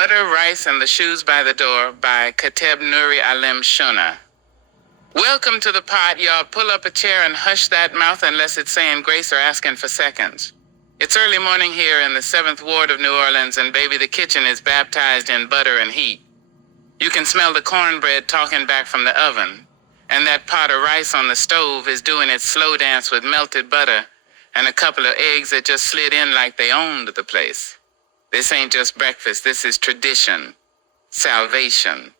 Butter, Rice, and the Shoes by the Door by Kateb Nuri Alim Shuna. Welcome to the pot, y'all. Pull up a chair and hush that mouth unless it's saying grace or asking for seconds. It's early morning here in the 7th Ward of New Orleans, and baby, the kitchen is baptized in butter and heat. You can smell the cornbread talking back from the oven, and that pot of rice on the stove is doing its slow dance with melted butter and a couple of eggs that just slid in like they owned the place. This ain't just breakfast, this is tradition, salvation,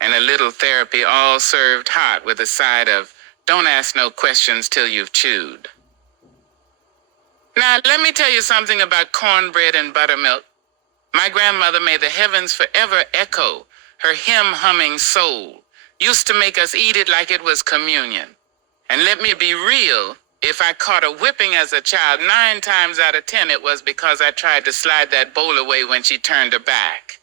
and a little therapy, all served hot with a side of, don't ask no questions till you've chewed. Now, let me tell you something about cornbread and buttermilk. My grandmother, may the heavens forever echo her hymn-humming soul, used to make us eat it like it was communion. And let me be real, if I caught a whipping as a child, 9 times out of 10 it was because I tried to slide that bowl away when she turned her back.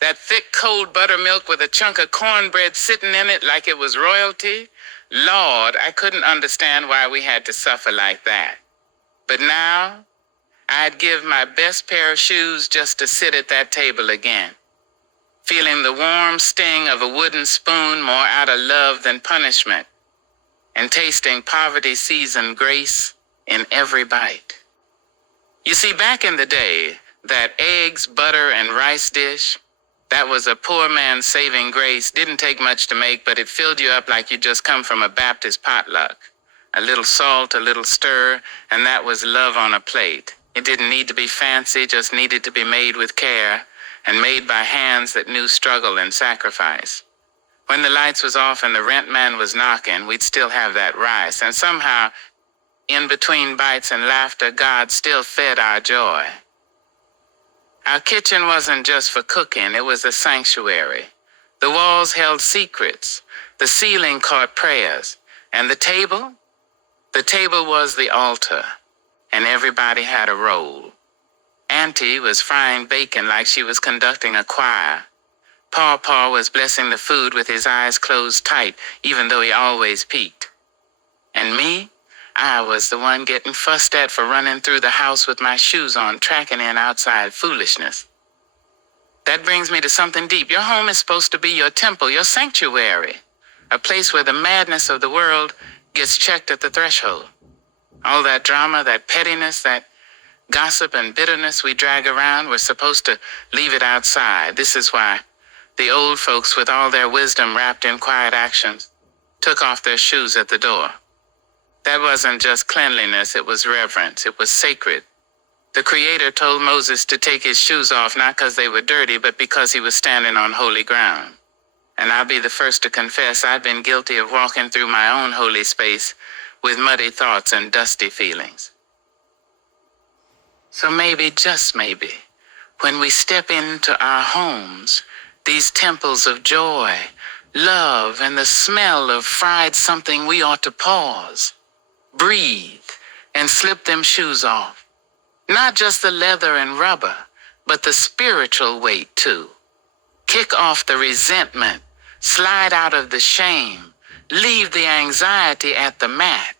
That thick, cold buttermilk with a chunk of cornbread sitting in it like it was royalty. Lord, I couldn't understand why we had to suffer like that. But now, I'd give my best pair of shoes just to sit at that table again, feeling the warm sting of a wooden spoon more out of love than punishment, and tasting poverty-seasoned grace in every bite. You see, back in the day, that eggs, butter, and rice dish, that was a poor man's saving grace. Didn't take much to make, but it filled you up like you just come from a Baptist potluck. A little salt, a little stir, and that was love on a plate. It didn't need to be fancy, just needed to be made with care, and made by hands that knew struggle and sacrifice. When the lights was off and the rent man was knocking, we'd still have that rice, and somehow, in between bites and laughter, God still fed our joy. Our kitchen wasn't just for cooking, it was a sanctuary. The walls held secrets, the ceiling caught prayers, and the table? The table was the altar, and everybody had a role. Auntie was frying bacon like she was conducting a choir. Paw was blessing the food with his eyes closed tight, even though he always peeked. And me? I was the one getting fussed at for running through the house with my shoes on, tracking in outside foolishness. That brings me to something deep. Your home is supposed to be your temple, your sanctuary, a place where the madness of the world gets checked at the threshold. All that drama, that pettiness, that gossip and bitterness we drag around, we're supposed to leave it outside. This is why the old folks, with all their wisdom wrapped in quiet actions, took off their shoes at the door. That wasn't just cleanliness, it was reverence, it was sacred. The Creator told Moses to take his shoes off not because they were dirty, but because he was standing on holy ground. And I'll be the first to confess I've been guilty of walking through my own holy space with muddy thoughts and dusty feelings. So maybe, just maybe, when we step into our homes, these temples of joy, love, and the smell of fried something, we ought to pause, breathe, and slip them shoes off. Not just the leather and rubber, but the spiritual weight too. Kick off the resentment, slide out of the shame, leave the anxiety at the mat.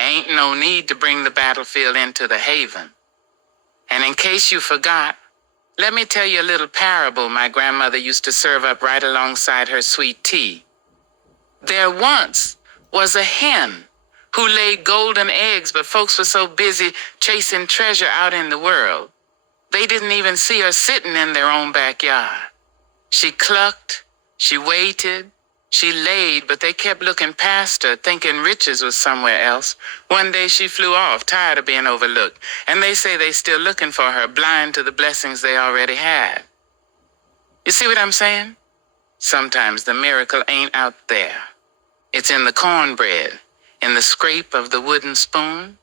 Ain't no need to bring the battlefield into the haven. And in case you forgot, let me tell you a little parable my grandmother used to serve up right alongside her sweet tea. There once was a hen who laid golden eggs, but folks were so busy chasing treasure out in the world, they didn't even see her sitting in their own backyard. She clucked, she waited, she laid, but they kept looking past her, thinking riches was somewhere else. One day she flew off, tired of being overlooked, and they say they still looking for her, blind to the blessings they already had. You see what I'm saying? Sometimes the miracle ain't out there. It's in the cornbread, in the scrape of the wooden spoon,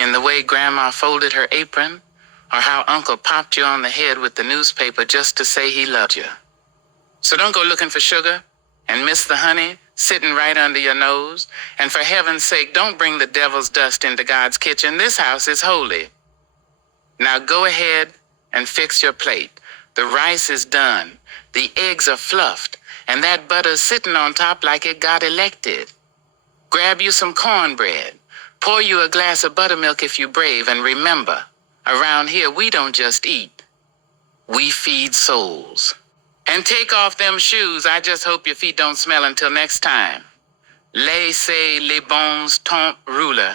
in the way Grandma folded her apron, or how Uncle popped you on the head with the newspaper just to say he loved you. So don't go looking for sugar and miss the honey sitting right under your nose. And for heaven's sake, don't bring the devil's dust into God's kitchen. This house is holy. Now go ahead and fix your plate. The rice is done. The eggs are fluffed. And that butter's sitting on top like it got elected. Grab you some cornbread. Pour you a glass of buttermilk if you're brave. And remember, around here we don't just eat. We feed souls. And take off them shoes. I just hope your feet don't smell until next time. Laissez les bons temps rouler.